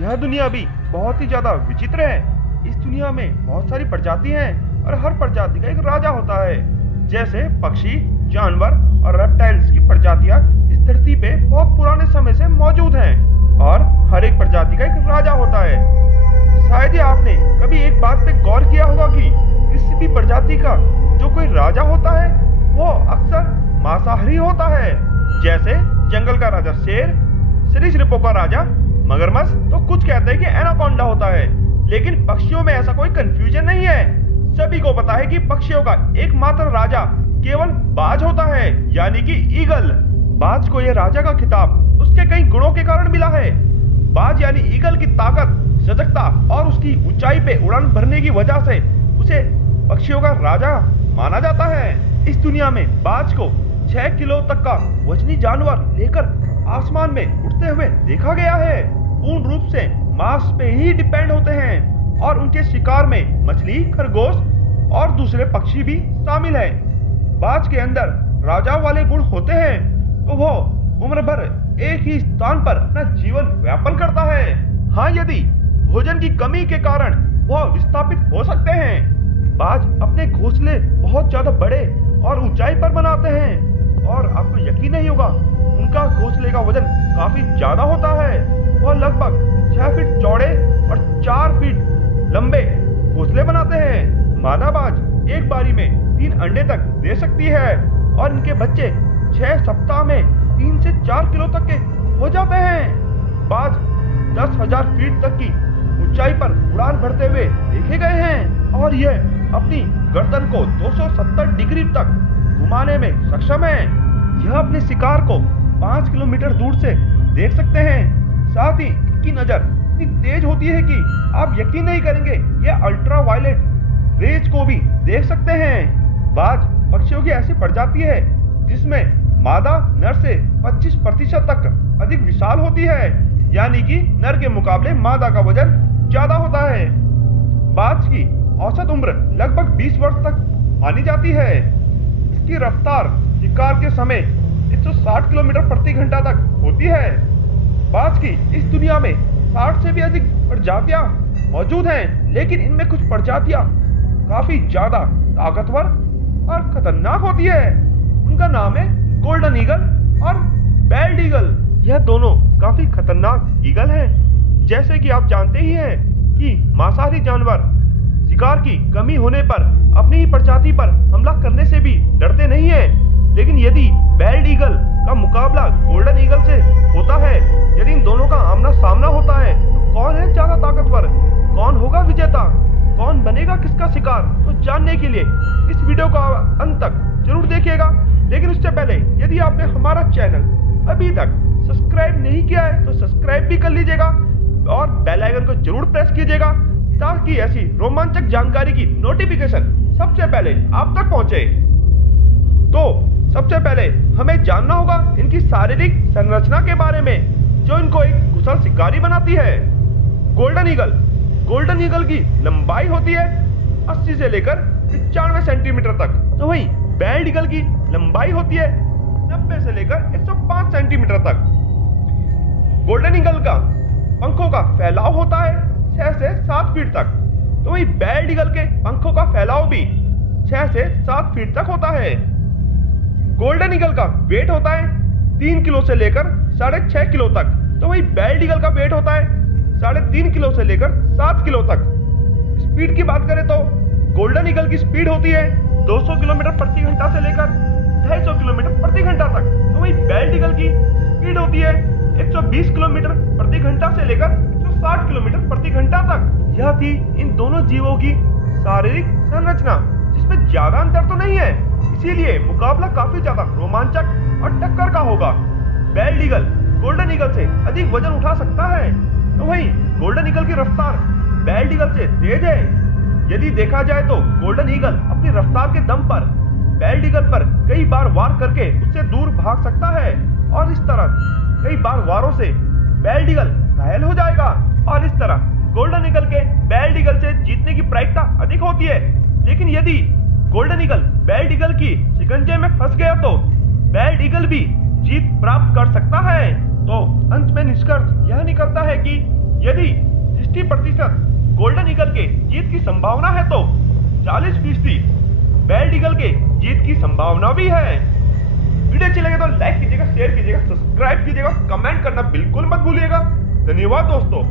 यह दुनिया भी बहुत ही ज्यादा विचित्र है। इस दुनिया में बहुत सारी प्रजाति हैं और हर प्रजाति का एक राजा होता है। जैसे पक्षी, जानवर और रेप्टाइल्स की प्रजातियां इस धरती पे बहुत पुराने समय से मौजूद हैं और हर एक प्रजाति का एक राजा होता है। शायद ही आपने कभी एक बात पे गौर किया होगा कि किसी भी प्रजाति का जो कोई राजा होता है वो अक्सर मांसाहारी होता है। जैसे जंगल का राजा शेर, सरीसृपों का राजा मगरमच्छ, तो कुछ कहते हैं कि एनाकोंडा होता है। लेकिन पक्षियों में ऐसा कोई कंफ्यूजन नहीं है। सभी को पता है कि पक्षियों का एकमात्र राजा केवल बाज होता है, यानी कि ईगल। बाज को यह राजा का खिताब उसके कई गुणों के कारण मिला है। बाज यानी ईगल की ताकत, सजगता और उसकी ऊंचाई पे उड़ान भरने की वजह से उसे पक्षियों का राजा माना जाता है। इस दुनिया में बाज को 6 किलो तक का वजनी जानवर लेकर आसमान में उड़ते हुए देखा गया है। पूर्ण रूप से मांस पे ही डिपेंड होते हैं और उनके शिकार में मछली, खरगोश और दूसरे पक्षी भी शामिल है। बाज के अंदर राजा वाले गुण होते हैं तो वो उम्र भर एक ही स्थान पर अपना जीवन व्यापन करता है। हाँ, यदि भोजन की कमी के कारण वो विस्थापित हो सकते हैं। बाज अपने घोंसले बहुत ज्यादा बड़े और ऊंचाई पर बनाते हैं और आपको यकीन नहीं होगा उनका घोंसले का वजन काफी ज्यादा होता है। वह लगभग 6 फीट चौड़े और 4 फीट लंबे घोंसले बनाते हैं। मादा बाज एक बारी में 3 अंडे तक दे सकती है और इनके बच्चे 6 सप्ताह में 3 से 4 किलो तक के हो जाते हैं। बाज 10,000 फीट तक की ऊंचाई पर उड़ान भरते हुए देखे गए हैं और यह अपनी गर्दन को 270 डिग्री तक घुमाने में सक्षम है। यह अपने शिकार को 5 किलोमीटर दूर से देख सकते हैं। साथ ही इनकी नजर इतनी तेज होती है कि आप यकीन नहीं करेंगे, यह अल्ट्रा वायलेट रेज को भी देख सकते हैं। बाज पक्षियों की ऐसी प्रजाति है जिसमें मादा नर से 25% तक अधिक विशाल होती है, यानी कि नर के मुकाबले मादा का वजन ज्यादा होता है। बाज की औसत उम्र लगभग 20 वर्ष तक मानी जाती है। इसकी रफ्तार शिकार के समय 160 किलोमीटर प्रति घंटा तक होती है। बाज की इस दुनिया में 60 से भी अधिक प्रजातियां मौजूद हैं, लेकिन इनमें कुछ प्रजातियां काफी ज्यादा ताकतवर और खतरनाक होती है। उनका नाम है गोल्डन ईगल और बेल्ड ईगल। यह दोनों काफी खतरनाक ईगल हैं। जैसे कि आप जानते ही हैं कि मांसाहारी जानवर शिकार की कमी होने पर अपनी ही प्रजाति पर हमला करने से भी डरते नहीं हैं। लेकिन यदि बेल्ड ईगल का मुकाबला गोल्डन ईगल से होता है, यदि इन दोनों का आमना सामना होता है, तो कौन है ज्यादा ताकतवर, कौन होगा विजेता, कौन बनेगा किसका शिकार, तो जानने के लिए इस वीडियो का अंत तक जरूर देखिएगा। लेकिन उससे पहले यदि आपने हमारा चैनल अभी तक सब्सक्राइब नहीं किया है तो सब्सक्राइब भी कर लीजिएगा और बेल आइकन को जरूर प्रेस कीजिएगा ताकि ऐसी रोमांचक जानकारी की नोटिफिकेशन सबसे पहले आप तक पहुंचे। तो सबसे पहले हमें जानना होगा इनकी शारीरिक संरचना के बारे में जो इनको एक कुशल शिकारी बनाती है। गोल्डन ईगल की लंबाई होती है 80 से लेकर 95 सेंटीमीटर तक, तो वहीं बेल्ड ईगल की लंबाई होती है 90 से लेकर 105 सेंटीमीटर तक। गोल्डन ईगल का पंखों का फैलाव होता है 6 से 7 फीट तक, तो वही बेल्ड ईगल के पंखों का फैलाव भी 6 से 7 फीट तक होता है। गोल्डन ईगल का वेट होता है 3 किलो से लेकर 6.5 किलो तक, तो वही बेल्ड ईगल का वेट होता है 3.5 किलो से लेकर 7 किलो तक। स्पीड की बात करें तो गोल्डन ईगल की स्पीड होती है 200 किलोमीटर प्रति घंटा से लेकर 250 किलोमीटर प्रति घंटा तक, तो वही बेल्ड ईगल की स्पीड होती है 120 किलोमीटर प्रति घंटा से लेकर 160 किलोमीटर प्रति घंटा तक। यह थी इन दोनों जीवों की शारीरिक संरचना, जिसमें ज्यादा अंतर तो नहीं है, इसीलिए मुकाबला काफी ज्यादा रोमांचक और टक्कर का होगा। बेल्ड ईगल गोल्डन ईगल से अधिक वजन उठा सकता है, तो वहीं गोल्डन ईगल की रफ्तार बेल्ड ईगल से तेज है। यदि देखा जाए तो गोल्डन ईगल अपनी रफ्तार के दम पर बेल्ड ईगल पर कई बार वार करके उससे दूर भाग सकता है और इस तरह कई बार वारों से बेल्ड ईगल घायल हो जाएगा और इस तरह गोल्डन ईगल के बेल्ड ईगल से जीतने की प्रायिकता अधिक होती है। लेकिन यदि गोल्डन ईगल बेल्ड ईगल की शिकंजे में फंस गया तो बेल्ड ईगल भी जीत प्राप्त कर सकता है। तो अंत में निष्कर्ष यह निकलता है कि यदि 60% गोल्डन ईगल के जीत की संभावना है तो 40% बेल्ट ईगल के जीत की संभावना भी है। वीडियो अच्छी लगे तो लाइक कीजिएगा, शेयर कीजिएगा, सब्सक्राइब कीजिएगा, कमेंट करना बिल्कुल मत भूलिएगा। धन्यवाद दोस्तों।